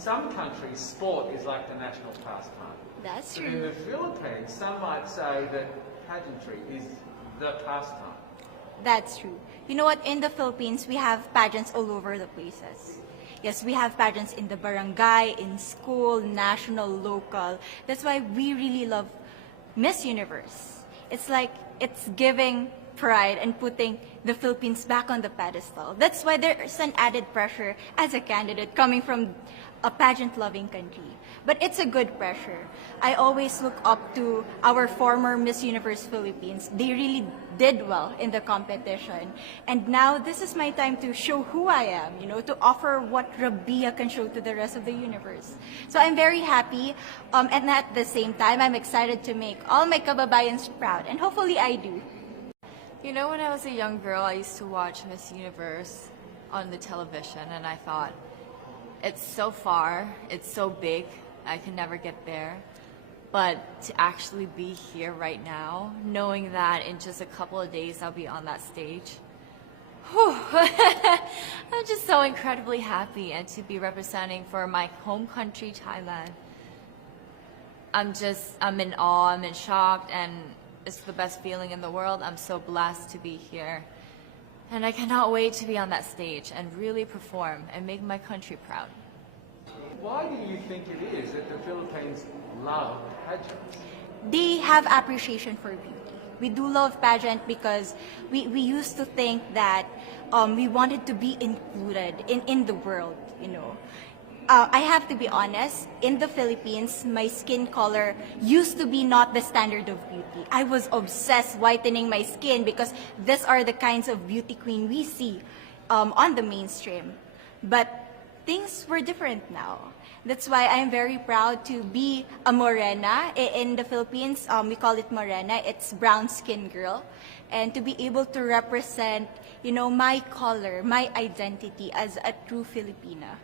some countries, sport is like the national pastime. That's But in true. the Philippines, some might say that pageantry is the pastime. That's true. You know what? In the Philippines, we have pageants all over the places. Yes, we have pageants in the barangay, in school, national, local. That's why we really love Miss Universe. It's like it's giving pride and putting the Philippines back on the pedestal. That's why there's an added pressure as a candidate coming from a pageant-loving country. But it's a good pressure. I always look up to our former Miss Universe Philippines. They really did well in the competition. And now this is my time to show who I am, to offer what Rabiya can show to the rest of the universe. So I'm very happy, and at the same time, I'm excited to make all my kababayans proud, and hopefully I do. You know, when I was a young girl, I used to watch Miss Universe on the television, and I thought, it's so far, it's so big, I can never get there. But to actually be here right now, knowing that in just a couple of days I'll be on that stage, whew, I'm just so incredibly happy, and to be representing for my home country, Thailand. I'm in awe, I'm in shock, and it's the best feeling in the world. I'm so blessed to be here. And I cannot wait to be on that stage and really perform and make my country proud. Why do you think it is that the Philippines love pageants? They have appreciation for beauty. We do love pageant because we used to think that we wanted to be included in the world. I have to be honest, in the Philippines, my skin color used to be not the standard of beauty. I was obsessed whitening my skin because these are the kinds of beauty queen we see on the mainstream. But things were different now. That's why I'm very proud to be a morena. In the Philippines, we call it morena. It's brown skin girl. And to be able to represent, my color, my identity as a true Filipina.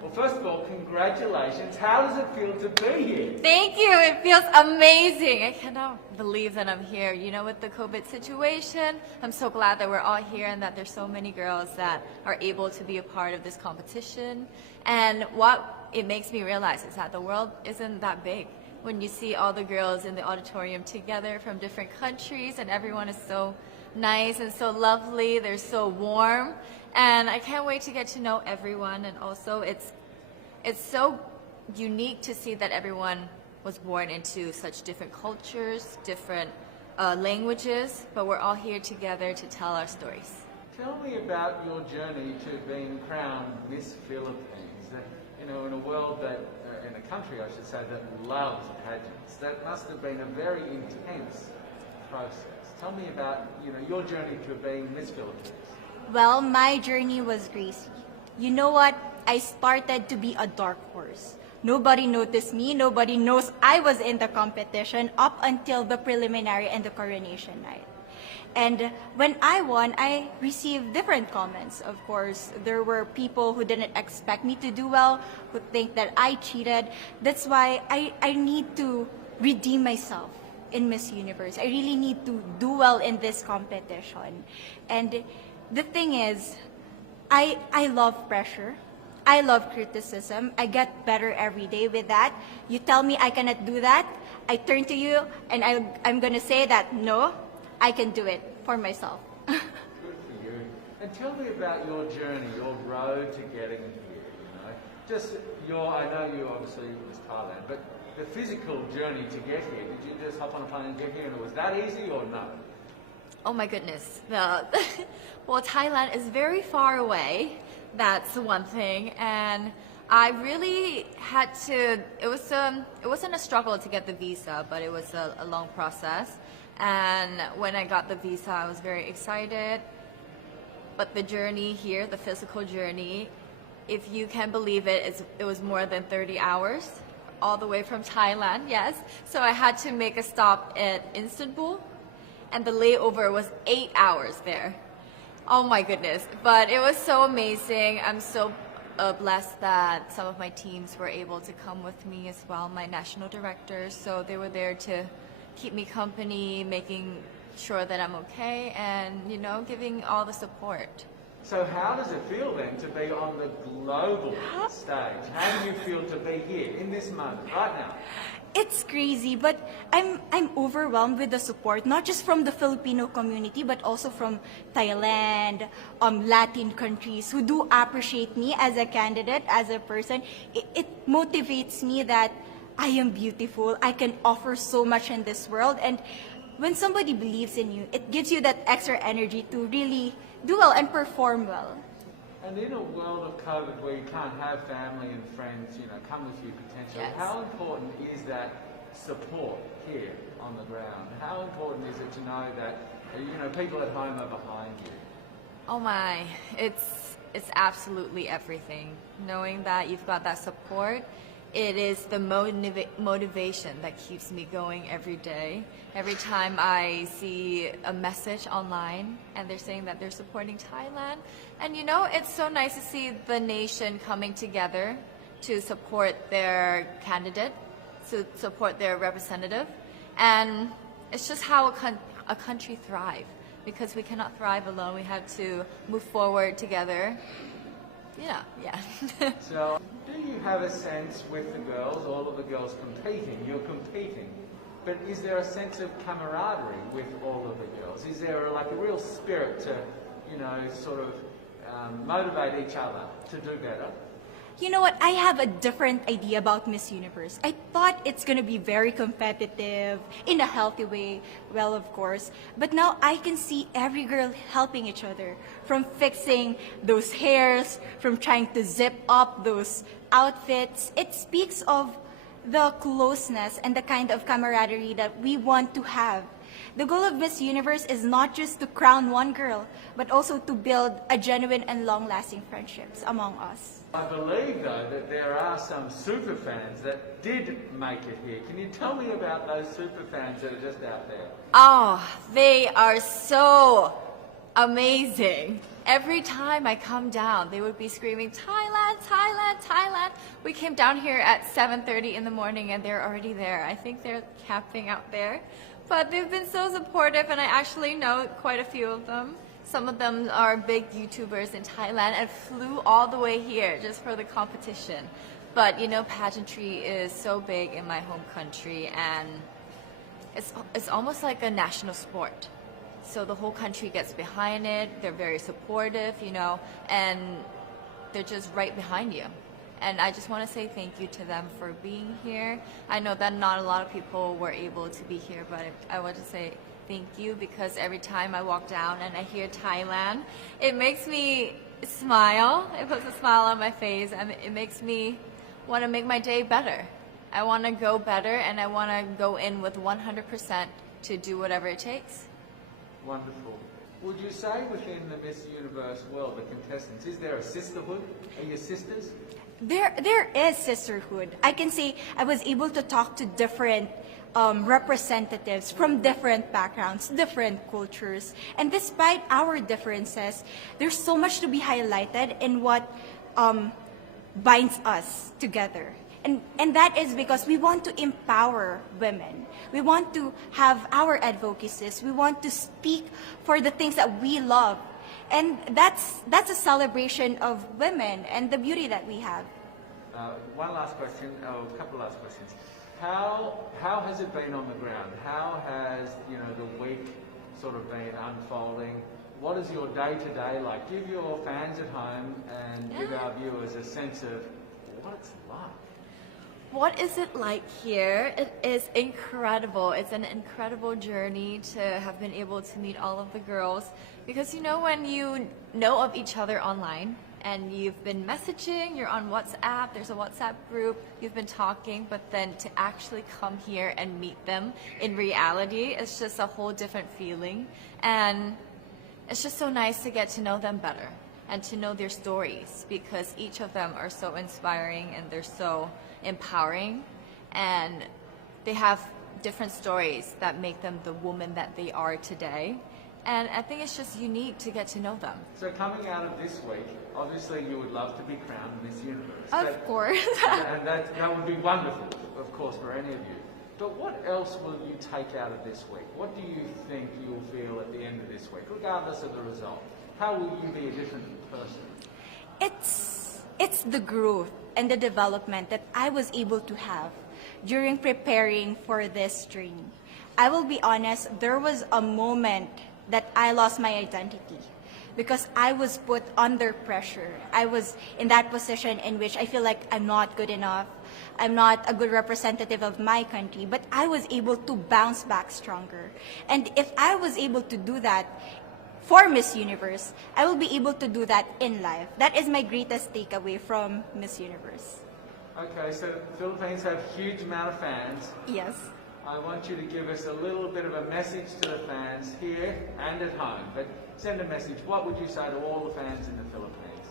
Well, first of all, congratulations. How does it feel to be here? Thank you. It feels amazing. I cannot believe that I'm here. With the COVID situation, I'm so glad that we're all here and that there's so many girls that are able to be a part of this competition. And what it makes me realize is that the world isn't that big. When you see all the girls in the auditorium together from different countries, and everyone is so nice and so lovely, they're so warm. And I can't wait to get to know everyone. And also it's so unique to see that everyone was born into such different cultures, different languages, but we're all here together to tell our stories. Tell me about your journey to being crowned Miss Philippines. In a world that, in a country I should say, that loves pageants. That must have been a very intense process. Tell me about, your journey to being Miss Philippines. Well, my journey was crazy. You know what? I started to be a dark horse. Nobody noticed me. Nobody knows I was in the competition up until the preliminary and the coronation night. And when I won, I received different comments. Of course, there were people who didn't expect me to do well, who think that I cheated. That's why I need to redeem myself in Miss Universe. I really need to do well in this competition. And the thing is, I love pressure. I love criticism. I get better every day with that. You tell me I cannot do that, I turn to you and I'm going to say that, no, I can do it for myself. Good for you. And tell me about your journey, your road to getting here. I know you obviously was Thailand, but the physical journey to get here, did you just hop on a plane and get here and it was that easy or no? Oh my goodness. Well, Thailand is very far away. That's one thing. And I really had to, it wasn't a struggle to get the visa, but it was a long process. And when I got the visa, I was very excited. But the journey here, the physical journey, if you can believe it, it was more than 30 hours, all the way from Thailand, yes. So I had to make a stop at Istanbul, and the layover was 8 hours there. Oh my goodness, but it was so amazing. I'm so blessed that some of my teams were able to come with me as well, my national directors. So they were there to keep me company, making sure that I'm okay, and giving all the support. So how does it feel then to be on the global stage? How do you feel to be here in this moment, right now? It's crazy, but I'm overwhelmed with the support, not just from the Filipino community, but also from Thailand, Latin countries who do appreciate me as a candidate, as a person. It motivates me that I am beautiful. I can offer so much in this world, and when somebody believes in you, it gives you that extra energy to really do well and perform well. And in a world of COVID where you can't have family and friends, come with you potentially, Yes. how important is that support here on the ground? How important is it to know that, people at home are behind you? Oh my, it's absolutely everything. Knowing that you've got that support, it is the motivation that keeps me going every day. Every time I see a message online and they're saying that they're supporting Thailand, and it's so nice to see the nation coming together to support their candidate, to support their representative, and it's just how a country thrives. Because we cannot thrive alone, we have to move forward together. Yeah. So, do you have a sense with the girls, all of the girls competing, you're competing, but is there a sense of camaraderie with all of the girls? Is there a real spirit to, motivate each other to do better? You know what? I have a different idea about Miss Universe. I thought it's gonna be very competitive in a healthy way. Well, of course. But now I can see every girl helping each other. From fixing those hairs, from trying to zip up those outfits. It speaks of the closeness and the kind of camaraderie that we want to have. The goal of Miss Universe is not just to crown one girl, but also to build a genuine and long-lasting friendships among us. I believe, though, that there are some super fans that did make it here. Can you tell me about those super fans that are just out there? Oh, they are so amazing. Every time I come down, they would be screaming, Thailand, Thailand, Thailand. We came down here at 7:30 in the morning and they're already there. I think they're camping out there. But they've been so supportive, and I actually know quite a few of them. Some of them are big YouTubers in Thailand and flew all the way here just for the competition. But pageantry is so big in my home country, and it's almost like a national sport. So the whole country gets behind it. They're very supportive, and they're just right behind you. And I just want to say thank you to them for being here. I know that not a lot of people were able to be here, but I want to say thank you, because every time I walk down and I hear Thailand, it makes me smile. It puts a smile on my face, and it makes me want to make my day better. I want to go better, and I want to go in with 100% to do whatever it takes. Wonderful. Would you say within the Miss Universe world, the contestants, is there a sisterhood? Are you sisters? There is sisterhood. I can say I was able to talk to different representatives from different backgrounds, different cultures. And despite our differences, there's so much to be highlighted in what binds us together. And that is because we want to empower women. We want to have our advocacies. We want to speak for the things that we love. And that's a celebration of women and the beauty that we have. One last question, a couple of last questions. How has it been on the ground? How has the week sort of been unfolding? What is your day-to-day like? Give your fans at home and give our viewers a sense of what it's like. What is it like here? It is incredible. It's an incredible journey to have been able to meet all of the girls, because when you know of each other online and you've been messaging, you're on WhatsApp, there's a WhatsApp group, you've been talking, but then to actually come here and meet them in reality, it's just a whole different feeling. And it's just so nice to get to know them better and to know their stories, because each of them are so inspiring and they're so empowering, and they have different stories that make them the woman that they are today. And I think it's just unique to get to know them. So coming out of this week, obviously you would love to be crowned Miss Universe. Of course. And that would be wonderful, of course, for any of you. But what else will you take out of this week? What do you think you'll feel at the end of this week, regardless of the result? how will you be a different person? It's the growth and the development that I was able to have during preparing for this training. I will be honest, there was a moment that I lost my identity because I was put under pressure. I was in that position in which I feel like I'm not good enough. I'm not a good representative of my country, but I was able to bounce back stronger. And if I was able to do that for Miss Universe, I will be able to do that in life. That is my greatest takeaway from Miss Universe. Okay, so the Philippines have a huge amount of fans. Yes. I want you to give us a little bit of a message to the fans here and at home. But send a message. What would you say to all the fans in the Philippines?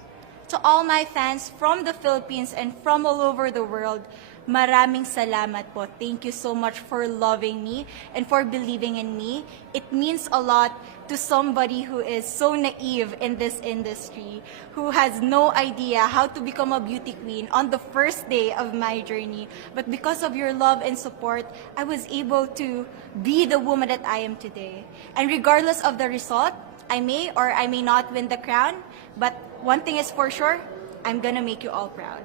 To all my fans from the Philippines and from all over the world, maraming salamat po. Thank you so much for loving me and for believing in me. It means a lot to somebody who is so naive in this industry, who has no idea how to become a beauty queen on the first day of my journey. But because of your love and support, I was able to be the woman that I am today. And regardless of the result, I may or I may not win the crown, but one thing is for sure, I'm gonna make you all proud.